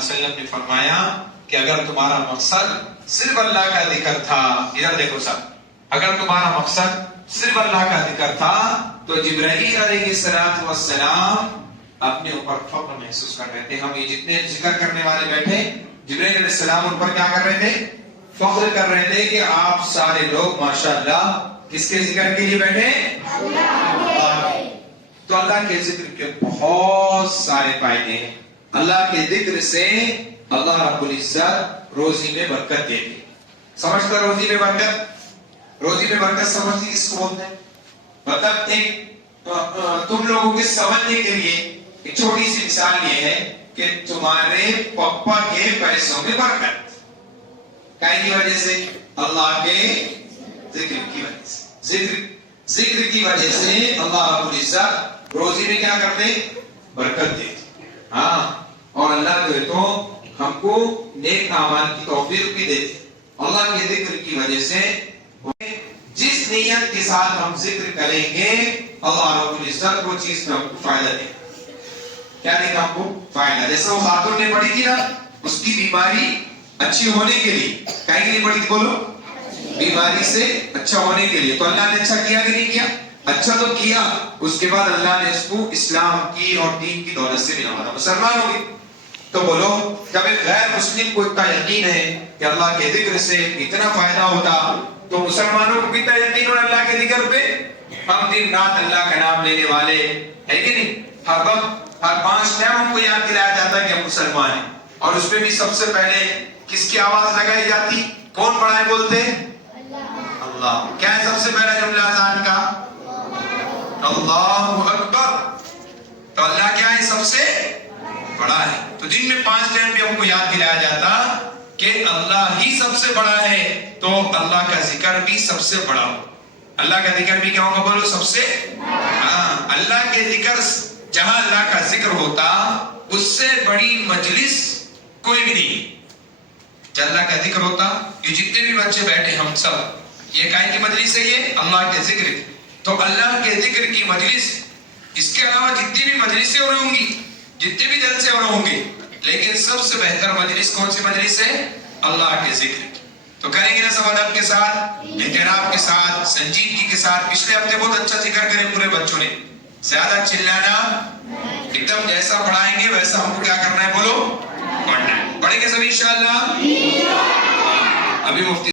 علیہ وسلم نے فرمایا کہ اگر تمہارا مقصد صرف اللہ کا ذکر تھا، ادھر دیکھو سب، اگر تمہارا مقصد صرف اللہ کا ذکر تھا تو جبرائیل علیہ السلام اپنے اوپر فخر محسوس کر رہے تھے. ہم یہ جتنے ذکر کرنے والے بیٹھے، جبرائیل علیہ السلام ان پر کیا کر رہے تھے؟ فخر کر رہے تھے کہ آپ سارے لوگ ماشاءاللہ کس کے ذکر کے لیے بیٹھے؟ تو اللہ کے ذکر کے بہت سارے فائدے ہیں. اللہ کے ذکر سے اللہ رب العزت روزی میں برکت دیتے. سمجھتا روزی میں برکت؟ روزی میں برکت سمجھتی کس کو بولتے ہیں؟ مطلب ایک تم لوگوں کے سمجھنے کے لیے ایک چھوٹی سی مثال یہ ہے کہ تمہارے پپا کے پیسوں میں برکت کائیں کی وجہ سے؟ اللہ کے ذکر کی وجہ سے. ذکر کی وجہ سے اللہ رب العزت روزی میں کیا کرتے؟ برکت دیتے. ہاں، اور اللہ جو ہے تو ہم کو نیک اعمال کی توفیق بھی دیتے. اللہ کے ذکر کی وجہ سے جس نیت کے ساتھ ہم ذکر کریں گے اللہ رب العزت وہ چیز میں ہم کو فائدہ دے. کیا دے گا ہم کو؟ فائدہ. جیسے وہ خاتون نے پڑھی تھی نا، اس کی بیماری اچھی ہونے کے لیے کہیں کے لیے پڑھی تھی؟ بولو، بیماری سے اچھا ہونے کے لیے. تو اللہ نے اچھا کیا کہ نہیں کیا؟ اچھا تو کیا. اس کے بعد اللہ نے اس کو اسلام کی اور دین کی دولت سے بھی نوازا، مسلمان ہو گئے. تو بولو، جب ایک غیر مسلم کو اتنا یقین ہے کہ اللہ کے ذکر سے اتنا فائدہ ہوتا تو مسلمانوں کو کتنا یقین ہو اللہ کے ذکر پہ؟ ہم دن رات اللہ کا نام لینے والے ہے کہ نہیں؟ ہر وقت ہر 5 ٹائم ہم کو یاد دلایا جاتا ہے کہ ہم مسلمان ہیں. اور اس میں بھی سب سے پہلے کس کی آواز لگائی جاتی؟ کون بڑا ہے بولتے؟ اللہ. کیا ہے سب سے پہلا جملہ اذان کا؟ اللہ اکبر. تو اللہ کیا ہے؟ سب سے بڑا ہے. تو دن میں 5 ٹائم بھی ہم کو یاد دلایا جاتا کہ اللہ ہی سب سے بڑا ہے، تو اللہ کا ذکر بھی سب سے بڑا ہو. اللہ کا ذکر بھی کیا ہوگا؟ بولو، سب سے. ہاں، اللہ کے ذکر، جہاں اللہ کا ذکر ہوتا اس سے بڑی مجلس کوئی بھی نہیں. جب اللہ کا ذکر ہوتا، یہ جتنے بھی بچے بیٹھے ہم سب، یہ کائیں کی مجلس ہے؟ یہ اللہ کے ذکر کی. تو اللہ کے ذکر کی مجلس، اس کے علاوہ جتنی بھی مجلسیں ہو رہی ہوں گی، جتنے بھی جلسے ہو رہے ہوں گے، لیکن سب سے بہتر مجلس کون سی مجلس ہے؟ اللہ کے ذکر کی. تو کریں گے نا سب ادب کے ساتھ، احترام کے ساتھ، سنجیدگی کے ساتھ. پچھلے ہفتے بہت اچھا ذکر کرے پورے بچوں نے. زیادہ چلانا، ایک دم جیسا پڑھائیں گے ویسا ہم کو کیا کرنا ہے؟ بولو، پڑھنا ہے. پڑھیں گے سب انشاءاللہ. ابھی مفتی